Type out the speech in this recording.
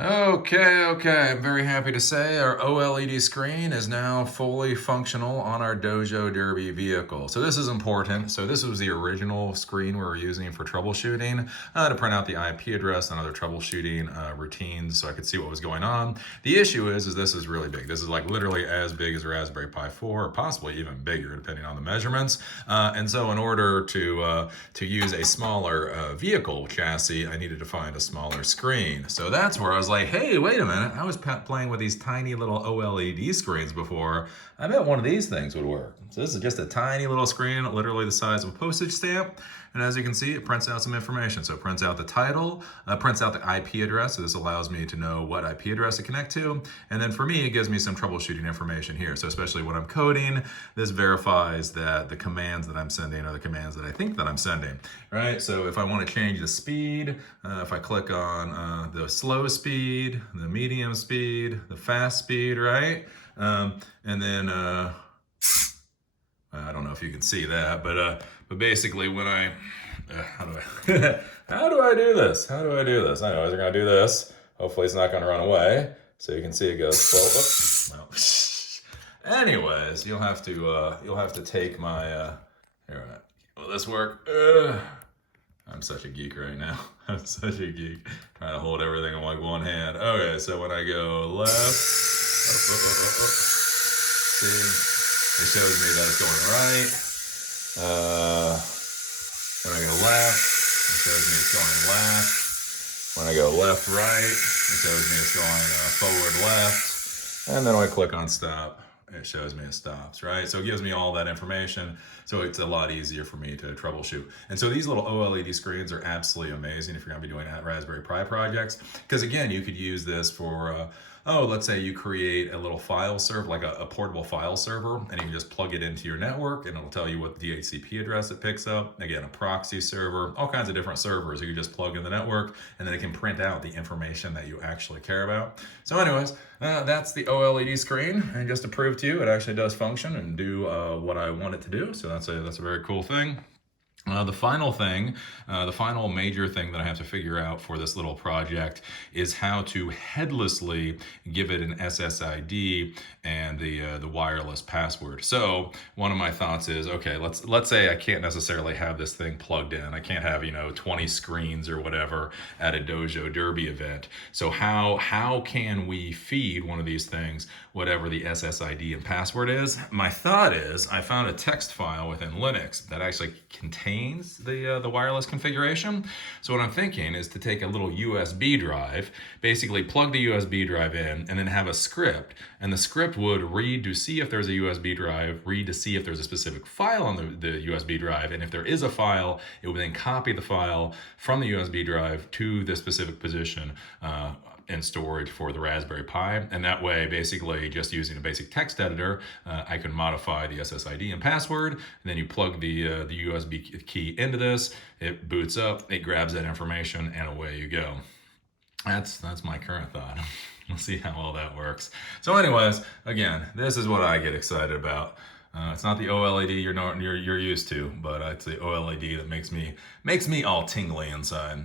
Okay. I'm very happy to say our OLED screen is now fully functional on our Dojo Derby vehicle. So this is important. So this was the original screen we were using for troubleshooting to print out the IP address and other troubleshooting routines so I could see what was going on. The issue is this is really big. This is like literally as big as a Raspberry Pi 4 or possibly even bigger depending on the measurements. And so in order to use a smaller vehicle chassis, I needed to find a smaller screen. So that's where I was like, hey, wait a minute. I was playing with these tiny little OLED screens before. I bet one of these things would work. So this is just a tiny little screen, literally the size of a postage stamp. And as you can see, it prints out some information. So it prints out the title, prints out the IP address. So this allows me to know what IP address to connect to. And then for me, it gives me some troubleshooting information here. So especially when I'm coding, this verifies that the commands that I'm sending are the commands that I think that I'm sending, right? So if I want to change the speed, if I click on the slow speed, the medium speed, the fast speed, right? And then I don't know if you can see that, but basically when I how do I how do I do this? How do I do this? I know I'm gonna do this. Hopefully it's not gonna run away. So you can see it goes slow. Well, anyways, you'll have to take my here. Will this work? I'm such a geek right now. I'm such a geek. Trying to hold everything in like one hand. Okay, so when I go left, see. It shows me that it's going right. When I go left, it shows me it's going left. When I go left, right, it shows me it's going forward, left. And then when I click on stop, it shows me it stops, right? So it gives me all that information. So it's a lot easier for me to troubleshoot. And so these little OLED screens are absolutely amazing if you're gonna be doing Raspberry Pi projects. Because again, you could use this for, let's say you create a little file server, like a portable file server, and you can just plug it into your network and it'll tell you what DHCP address it picks up. Again, a proxy server, all kinds of different servers you can just plug in the network and then it can print out the information that you actually care about. So anyways, that's the OLED screen, and just to prove to you it actually does function and do what I want it to do. So that's a very cool thing. The final major thing that I have to figure out for this little project is how to headlessly give it an SSID and the wireless password. So one of my thoughts is, okay, let's say I can't necessarily have this thing plugged in. I can't have 20 screens or whatever at a Dojo Derby event. So how can we feed one of these things whatever the SSID and password is? My thought is I found a text file within Linux that actually contains the wireless configuration. So what I'm thinking is to take a little USB drive, basically plug the USB drive in, and then have a script. And the script would read to see if there's a USB drive, read to see if there's a specific file on the USB drive, and if there is a file, it would then copy the file from the USB drive to the specific position and storage for the Raspberry Pi. And that way, basically just using a basic text editor, I can modify the SSID and password, and then you plug the USB key into this, it boots up, it grabs that information, and away you go. That's my current thought. We'll see how well that works. So anyways, again, this is what I get excited about. It's not the OLED you're used to, but it's the OLED that makes me all tingly inside.